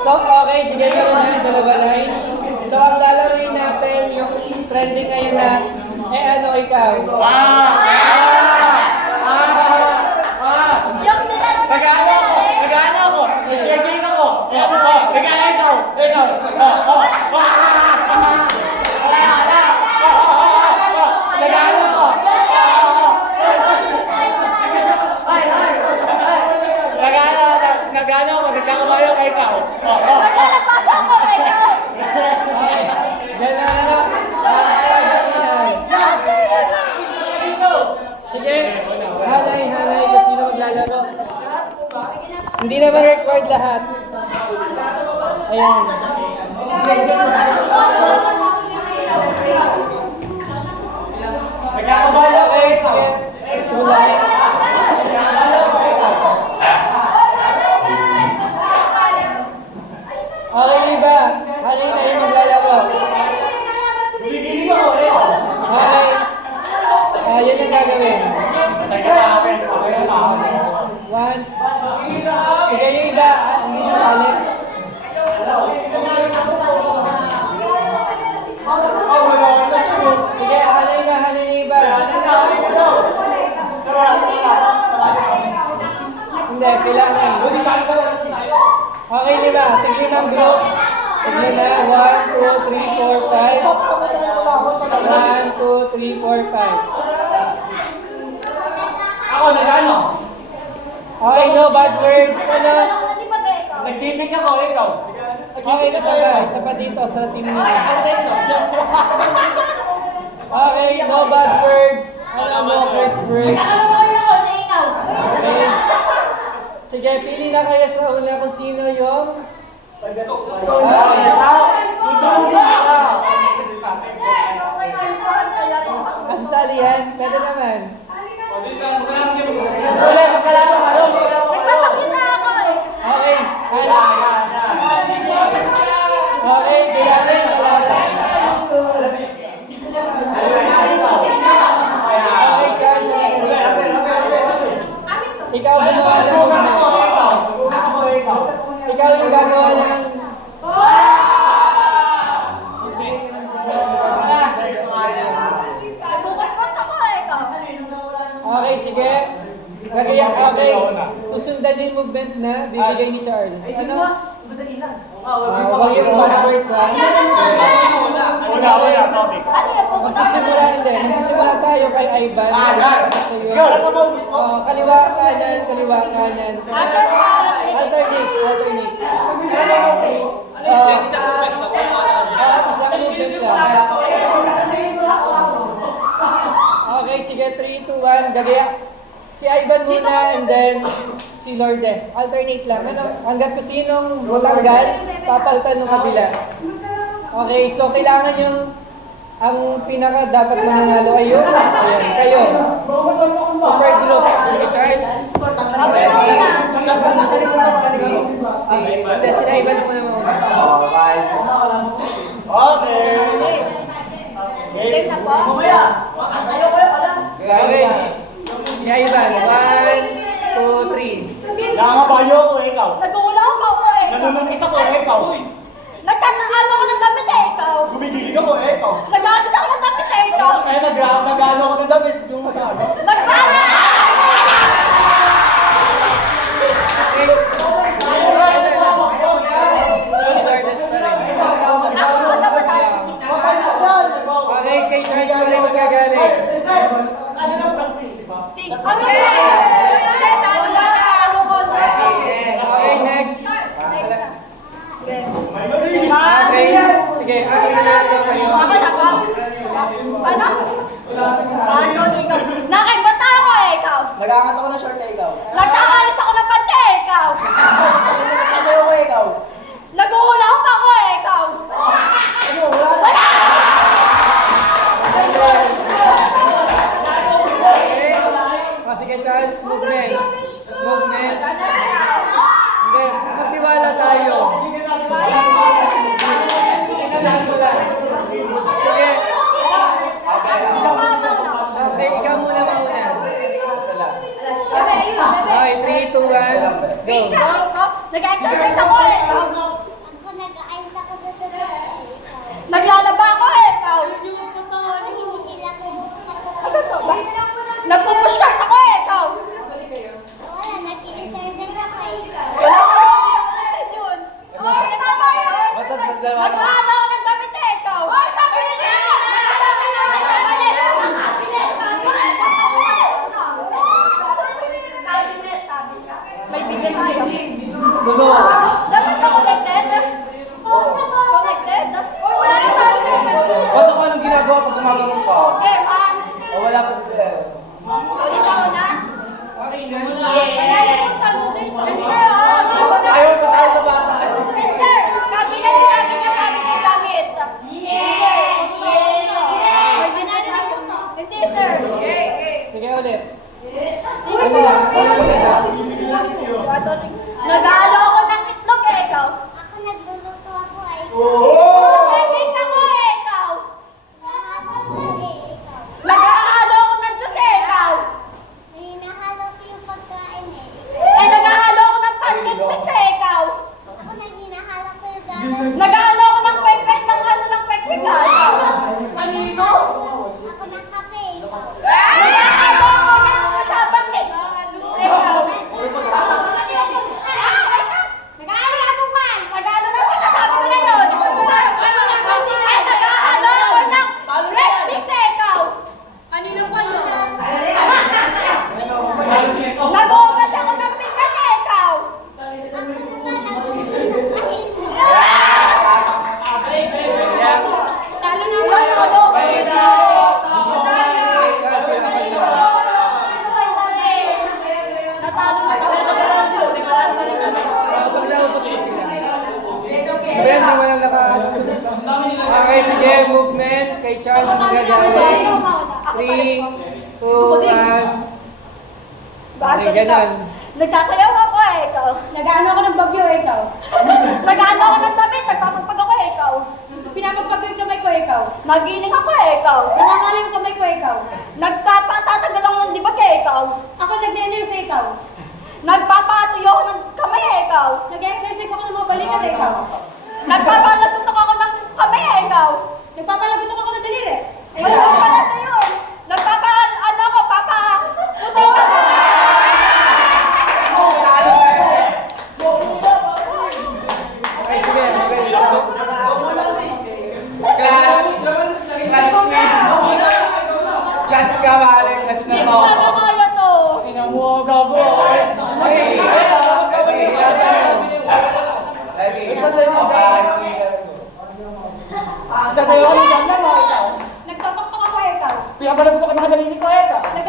So, okay, sige meron na, dalawa lines. So, ang lalaroin natin, yung trending ngayon na, ano ikaw? Nag-ano ako! Nag-check ako! Ikaw! Nagano ako, nagkakabayo kay ikaw. Naglalabasa ako kay ikaw. Sige, hanay kung sino maglalaro. Hindi naman required lahat. Ayan. Nagkakabayo kay Okay, ikaw. sige. Tulay. Okay, Liba. Hanay na yung maglalaro. Bibili ako, Okay. Yun ang gagawin. One. Sige, yung iba, hindi sasali. Sige, hanay na iba. Hindi, kailangan. Okay, Liba. Tignan ang group. Tignan na. 1, 2, 3, 4, 5. 1, 2, 3, 4, 5. Ako, nagano? Okay, no bad words. Ano? Nagsisig ako, ikaw. Okay, isa pa dito sa team nila. Okay, no bad words. No curse words. Okay. Sige, pili na kayo sa una kung sino yung... Sasali yan? Pwede naman. Okay, hanap. Okay, kailangan yung kalaban. Okay, Charles, halika rito. Ikaw gumawa ng movement. Ikaw yung gagawa ng... Okay, sige. Gagayak, okay. Susundan yung movement na bibigay ni Charles. Ano? Huwag yung bad words, ha? Topic. Magsisimula, hindi. Magsisimula tayo kay Ivan. Sa'yo. Kaliwa, kanan. Alternate. Isang movement lang. Okay, sige. 3, 2, 1. Gagayak. Si Ivan muna and then si Lourdes. Alternate lang. Ano? Hanggat kung sinong matanggal, papalitan ng kabila. Okay, so kailangan yung ang pinaka dapat mananalo kayo. Ayan, kayo. Super group. Sige, Charles. Hindi, sila Ivan muna muna. Okay. Okay. Si Ivan. 1, 2, 3. Nakakabayo ko, ikaw. Nag-uulaw pa ako eh. Nanunungkit ako, ikaw. Nagkanaano ako ng damit eh, ikaw. Gumigilig ako, ikaw. Nag-aalis ako ng damit eh, ikaw. Nag-ano ako ng damit. Yung ano. Nagpala! Okay, kay Charles pa rin magagaling. Ano lang practice, di ba? Okay! Hindi, talo na na. Okay, next. Okay, sige, ano na natin kayo? Ako na ba? Ano? Ano? Nakay, bata ako Okay, 3, 2, 1, go. Nag-exercise ako eh. Ikaw. Ako nag-ayos ako sa ikaw. Naglalaba ako eh. Ikaw. Hinihila ko yung Ano to ba? Nagpupush cart ako eh. Ikaw. wala, nag-i-exercise ako eh. Wala ka naman yun. Tama yun. Naglalaba ako ng damit eh. Ikaw. Sabi niya. May bigyan tayo. Dulo. Dapat ba connected? Connected? Uy, wala na tayo dito. Basta kung anong ginagawa pag gumagano'n ka. Okay, ma'am. O wala pa si Sir. Ulit ako na. Okay na. Hindi, ah. Ayaw pa tayo sa bata. Hindi, sir. Cabinet sinabi niya sa akin yung gamit. Hindi, sir. Sige ulit. Sige po. Nag-aalo ako ng itlog eh, ikaw. Ako nagluluto ako ay Nag-bake ako eh, ikaw. nahabang na eh, ikaw. Nag-aalo ako ng juice eh, ikaw. Hinahalo ko yung pagkain eh. Eh, nag-aalo ako ng pancake mix eh, ikaw. Ako naghinahalo ko yung gamit. Nag-aalo ako ng kwek-kwek ng ano ng kwek-kwek ah, ikaw. Kanino? Ako ng kape, ikaw. Nag-aalo ako ng kasabang cake. Ikaw. Nag-aalo na asuman. Nag-aalo na sinasabi ko na yun. Eh, nag-aalo ako ng bread mix eh, ikaw. Kanino pa yun? Nag-uugas ako ng pinggan eh, ikaw. Ako naman nagluluto sa Talo na ako. Talo. Natalo na ako. Pag naubos ko sila. Ben, di mo lang naka... Okay, sige, movement. Kay Charles ang gagawin. 3, 2, 1. Okay, ganun. Nagsasayaw ako eh, ikaw. Nag-ano ako ng bagyo eh, ikaw. Nag-ano ako ng damit, nagpapagpag ako eh, ikaw. Pinapagpag yung kamay ko, ikaw. Nagiling ako eh, ikaw. Nangangaling yung kamay ko, ikaw. Nagpapatatagal ako ng dibag eh, ikaw. Ako nag-nail sa ikaw. Nagpapatuyo ako ng kamay eh, ikaw. Nag-exercise ako ng mga balikat eh, ikaw. Nagpapalagutok ako ng kamay eh, ikaw. Nagpapalagutok ako ng daliri. Wala ko pala na yun. Ano ako, puti ako. Okay, sige. Okay. Clutch. Clutch na. Clutch ka, mare. Clutch na Hindi to. ko na kaya to. Inamuha gabo. Okay. Sasayaw ka ng ganda mo, ikaw. Nagtapakpak ako eh, ikaw. Pinapalagot ako ng kadalini ko, ikaw. Nag